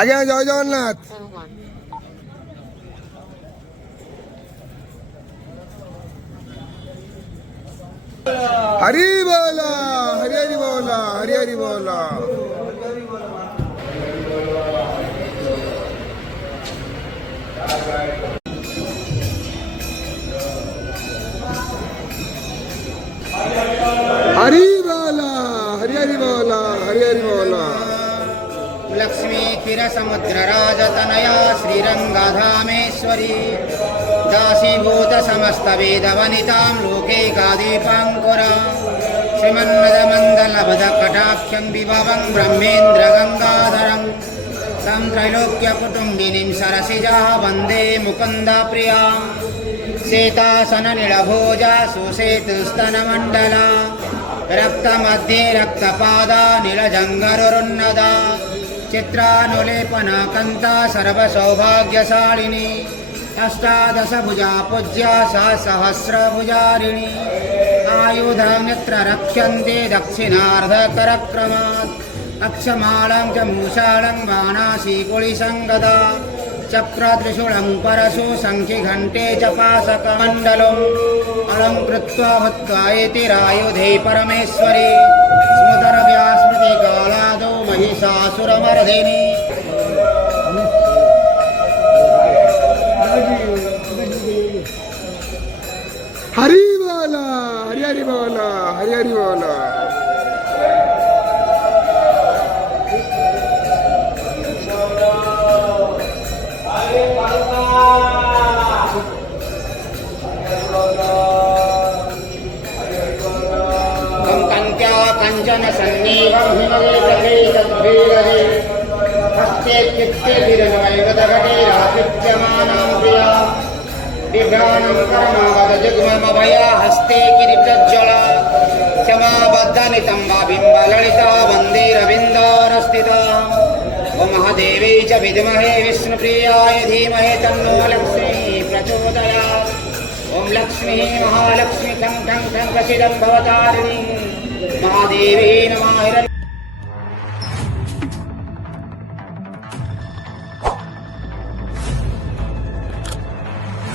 আগে জয় জগন্নাথ। हरी बोला, हरी हरी बोला, हरी हरी बोला। हरी बोला, हरी हरी बोला, हरी हरी बोला। लक्ष्मी क्षीर समुद्र राजतनया श्रीरंगधामेश्वरी दासीभूत समस्त वेद वनितां लोकैकादीपाङ्कुरा श्रीमन्मदमण्डलभज कटाक्षं विभवं ब्रह्मेन्द्र गंगाधरं तं त्रैलोक्यकुटुम्बिनीं सरसिजा वन्दे मुकुन्दप्रिया श्वेतासननीलभोजा सुसेतुस्तनमण्डला रक्तमध्ये रक्तपादा नीलजङ्गरुन्नदा चित्रानुलेपना कन्ता सर्वसौभाग्यशालिनी अष्टादशभुजा पूज्या सा सहस्रभुजारिणी आयुधमित्र रक्ष्यन्ते दक्षिणार्धकरक्रमात् अक्षमालं च मूषालं बाणासीकुलिशं गदा चक्रत्रिशूलं परशु शङ्खिघण्टे च पाशकमण्डलम् अलङ्कृत्वा हुत्वा एतिरायुधे परमेश्वरी स्मृतिर्व्यास्मृतिकालादौ महिषासुरमर्दिनी हरी बोला, हरी हरी बोला, हरी हरी बोला। कंचन सन्नीवं हिमवेदे तद्भीरहे हस्ते चित्ते विरनवैवदघटे राचित्यमानां प्रिया विभ्राणं कर्मवद जुग्ममभया हस्ते किरीटज्ज्वला क्षमाबद्धनितम्बा बिम्बललिता वन्देरविन्दरस्थिता ॐ महादेवी च विद्महे विष्णुप्रियाय धीमहि तन्नो लक्ष्मी प्रचोदयात् ॐ लक्ष्मी महालक्ष्मी ठं ठं ठं प्रसीदं भवतारिणी महादेवी नमः